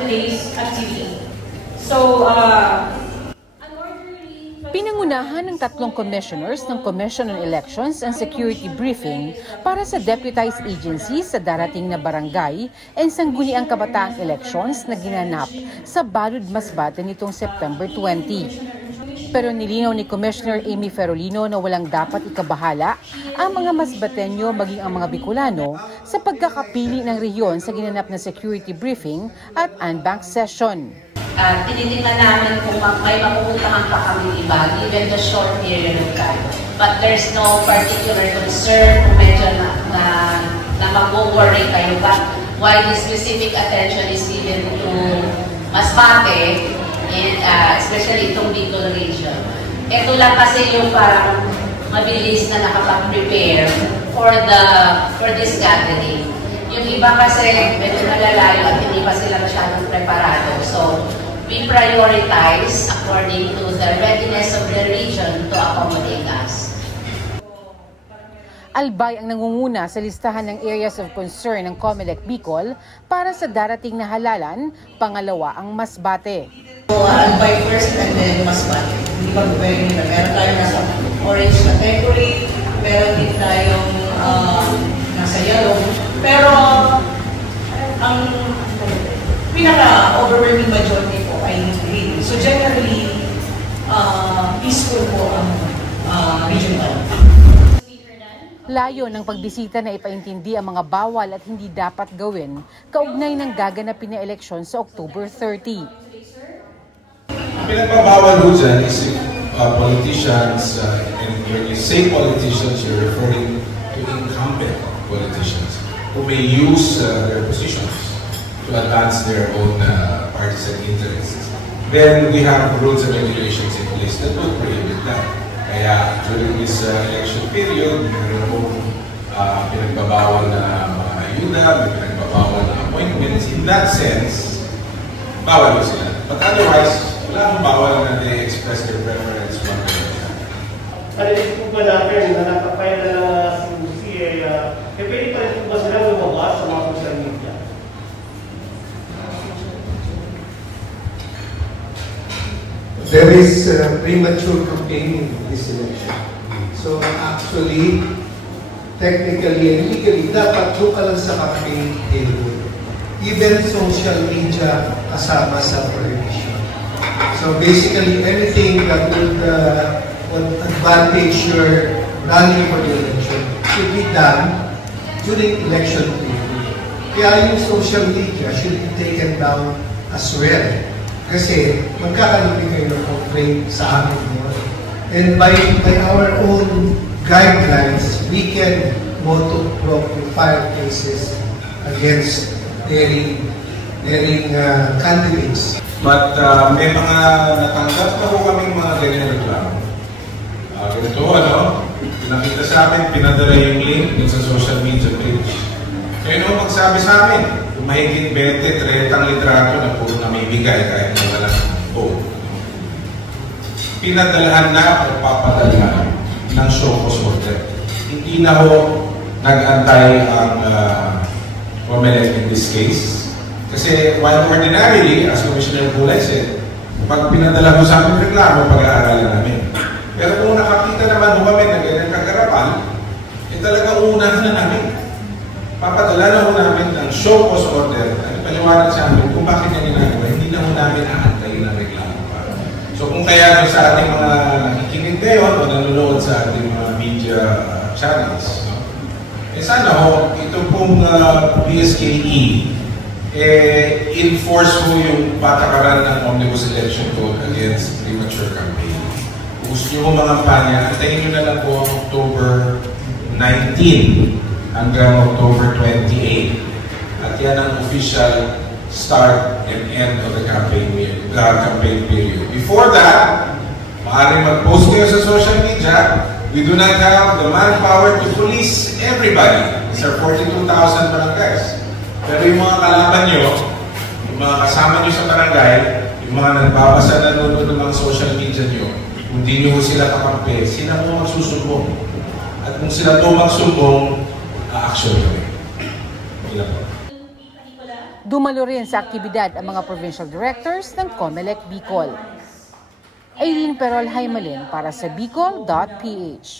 today's activity. Pinangunahan ng tatlong commissioners ng Commission on Elections and Security briefing para sa deputized agencies sa darating na barangay and sangguniang kabataang elections na ginanap sa Balud Masbate nitong September 20. Pero nilinaw ni Commissioner Amy Ferolino na walang dapat ikabahala ang mga Masbateño maging ang mga Bicolano sa pagkakapili ng rehiyon sa ginanap na security briefing at unbanked session. Tinitingnan namin kung may mapupuntahan pa kami iba given the short period of time. But there's no particular concern kung medyo na mag-worry kayo. But why the specific attention is given to Masbate, especially itong Bicol region. Ito lang kasi yung parang mabilis na nakapag-prepare for this gathering. Yung iba kasi medyo malalayo at hindi pa sila masyadong preparado. So, we prioritize according to the readiness of the region to accommodate us. Albay ang nangunguna sa listahan ng areas of concern ng COMELEC Bicol para sa darating na halalan, pangalawa ang Masbate. Albay first and then Masbate. Hindi pa pwede nila. Meron tayo nasa orange category, meron din tayong nasa yellow. Pero ang pinaka-overwhelming majority po ay green. So generally, peaceful po ang regional. Layo ng pagbisita na ipaintindi ang mga bawal at hindi dapat gawin kaugnay ng gaganapin na eleksyon sa October 30. Pinagbabawal ho dyan is politicians, and when you say politicians, you're referring to incumbent politicians who may use their positions to advance their own partisan interests. Then we have rules and regulations in place that would prohibit that. Kaya during this election period, meron pong pinagbabawal na mga ayuda, may pinagbabawal na appointments. In that sense, bawal ko sila. But otherwise, wala akong bawal na they express their preference. Palitin po ba natin na nakapaya na si CA, pwede pa rin po ba sila lumabas sa mga social media? There is premature campaigning in this election. So actually, technically and legally, dapat doon ka lang sa campaign table. Even social media kasama sa prohibition. So basically, anything that would advantage your rally for the election should be done during election period. Kaya yung social media should be taken down as well. Kasi magkakaroon kayo ng complaint sa amin mo. And by our own guidelines, we can file cases against daring candidates. But may mga natanggap na po kaming mga ganyan reklamo. Ganito, nakita sa amin, pinadala yung link din sa social media page. Kaya nung magsabi sa amin, mahigit 20-30 litrato na puro namibigay kahit na walang vote. Pinadalahan na o papadalahan ng show cause order. Hindi na ho nag-antay ang COMELEC in this case. Kasi while ordinarily, as Commissioner Bulay said, pag pinadala ho sa amin reklamo, pag-aaralan namin. Pero kung nakakita naman ho kami na ganyan kagarapan, talagang uunahan na namin. Papadala na ho namin ng show cause order at paliwanag sa amin kung bakit niya ginagawa. Hindi na ho namin aantayin ng reklamo pa. So kung kaya sa ating mga nakikinig ngayon o nanonood sa ating mga media channels, sana ho, ito pong PSKE, enforce ho yung patakaran ng Omnibus Election Code against premature campaign. Kung gusto nyo mga kampanya, antayin nyo na lang po ang October 19 hanggang October 28. At yan ang official start and end of the campaign period. Before that, maaaring mag-post kayo sa social media. We do not have the manpower to police everybody. These are 42,000 barangays. Pero yung mga kalaban nyo, yung mga kasama nyo sa barangay, yung mga nagbabasa na nanonood ng mga social media nyo, kung di nyo sila kakampi, sila mo magsusumbong. At kung sila to magsumbong, action kami. Dumalo rin sa aktibidad ang mga provincial directors ng COMELEC Bicol. Aileen Perol Haymalin para sa Bicol.ph.